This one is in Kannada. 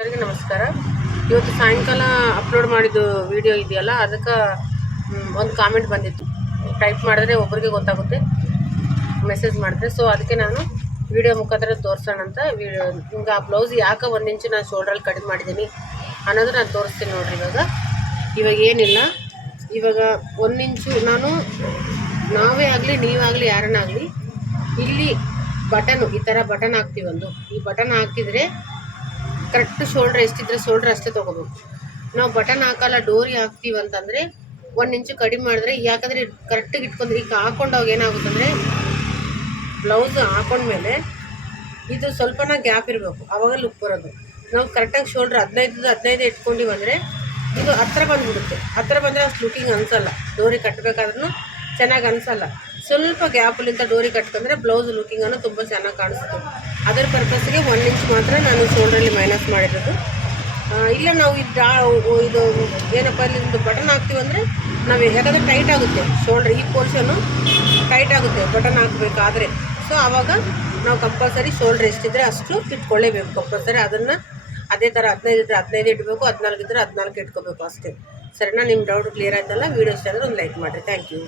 ಎಲ್ಲರಿಗೂ ನಮಸ್ಕಾರ. ಇವತ್ತು ಸಾಯಂಕಾಲ ಅಪ್ಲೋಡ್ ಮಾಡಿದ್ದು ವಿಡಿಯೋ ಇದೆಯಲ್ಲ, ಅದಕ್ಕೆ ಒಂದು ಕಾಮೆಂಟ್ ಬಂದಿತ್ತು. ಟೈಪ್ ಮಾಡಿದ್ರೆ ಒಬ್ಬರಿಗೆ ಗೊತ್ತಾಗುತ್ತೆ, ಮೆಸೇಜ್ ಮಾಡಿದ್ರೆ. ಸೊ ಅದಕ್ಕೆ ನಾನು ವಿಡಿಯೋ ಮುಖಾಂತರ ತೋರಿಸೋಣ ಅಂತ ನಿಮ್ಗೆ ಆ ಬ್ಲೌಸ್ ಯಾಕೆ 1 ಇಂಚು ನಾನು ಶೋಲ್ಡ್ರಲ್ಲಿ ಕಡಿಮೆ ಮಾಡಿದ್ದೀನಿ ಅನ್ನೋದು ನಾನು ತೋರಿಸ್ತೀನಿ ನೋಡಿರಿ. ಇವಾಗ ಏನಿಲ್ಲ, ಇವಾಗ 1 ಇಂಚು ನಾವೇ ಆಗಲಿ ನೀವಾಗಲಿ ಯಾರನ್ನಾಗಲಿ ಇಲ್ಲಿ ಬಟನು ಈ ಥರ ಬಟನ್ ಹಾಕ್ತೀವಿ. ಈ ಬಟನ್ ಹಾಕಿದರೆ ಕರೆಕ್ಟ್ ಶೋಲ್ಡ್ರ್ ಎಷ್ಟಿದ್ರೆ ಶೋಲ್ಡ್ರ್ ಅಷ್ಟೇ ತೊಗೋಬೇಕು. ನಾವು ಬಟನ್ ಹಾಕಲ್ಲ, ಡೋರಿ ಹಾಕ್ತೀವಿ ಅಂತಂದರೆ 1 ಇಂಚು ಕಡಿಮೆ ಮಾಡಿದ್ರೆ, ಯಾಕಂದರೆ ಕರೆಕ್ಟಾಗಿ ಇಟ್ಕೊಂಡ್ರೆ ಈಗ ಹಾಕೊಂಡಾಗ ಏನಾಗುತ್ತಂದರೆ ಬ್ಲೌಸ್ ಹಾಕೊಂಡ್ಮೇಲೆ ಇದು ಸ್ವಲ್ಪನ ಗ್ಯಾಪ್ ಇರಬೇಕು, ಆವಾಗ ಲುಕ್ ಬರೋದು. ನಾವು ಕರೆಕ್ಟಾಗಿ ಶೋಲ್ಡ್ರ್ 15 ಇಟ್ಕೊಂಡಿವಿ ಅಂದರೆ ಇದು ಹತ್ರ ಬಂದುಬಿಡುತ್ತೆ. ಹತ್ರ ಬಂದರೆ ಅಷ್ಟು ಲುಕಿಂಗ್ ಅನಿಸಲ್ಲ, ಡೋರಿ ಕಟ್ಟಬೇಕಾದ್ರೂ ಚೆನ್ನಾಗಿ ಅನಿಸಲ್ಲ. ಸ್ವಲ್ಪ ಗ್ಯಾಪಲ್ಲಿಂದ ಡೋರಿ ಕಟ್ಕೊಂಡ್ರೆ ಬ್ಲೌಸ್ ಲುಕಿಂಗನ್ನು ತುಂಬ ಚೆನ್ನಾಗಿ ಕಾಣಿಸುತ್ತೆ. ಅದರ ಪರ್ಪಸ್ಗೆ 1 ಇಂಚ್ ಮಾತ್ರ ನಾನು ಶೋಲ್ಡ್ರಲ್ಲಿ ಮೈನಸ್ ಮಾಡಿರೋದು. ಇಲ್ಲ ನಾವು ಇದು ಏನಪ್ಪ ಇಲ್ಲಿಂದು ಬಟನ್ ಹಾಕ್ತೀವಿ ಅಂದರೆ ನಾವು ಯಾಕಂದರೆ ಟೈಟ್ ಆಗುತ್ತೆ ಶೋಲ್ಡ್ರ್, ಈ ಪೋರ್ಷನ್ನು ಟೈಟ್ ಆಗುತ್ತೆ ಬಟನ್ ಹಾಕಬೇಕಾದ್ರೆ. ಸೊ ಆವಾಗ ನಾವು ಕಂಪಲ್ಸರಿ ಶೋಲ್ಡ್ರ್ ಎಷ್ಟಿದ್ರೆ ಅಷ್ಟು ಇಟ್ಕೊಳ್ಳೇಬೇಕು ಕಂಪಲ್ಸರಿ. ಅದನ್ನು ಅದೇ ಥರ 15 ಇದ್ದರೆ 15 ಇಡಬೇಕು, 14 ಇದ್ದರೆ 14 ಇಟ್ಕೋಬೇಕು ಅಷ್ಟೇ. ಸರಿನಾ? ನಿಮ್ಮ ಡೌಟ್ ಕ್ಲಿಯರ್ ಆಯ್ತಲ್ಲ? ವೀಡಿಯೋ ಇಷ್ಟ ಆದರೆ ಒಂದು ಲೈಕ್ ಮಾಡಿರಿ. Thank you.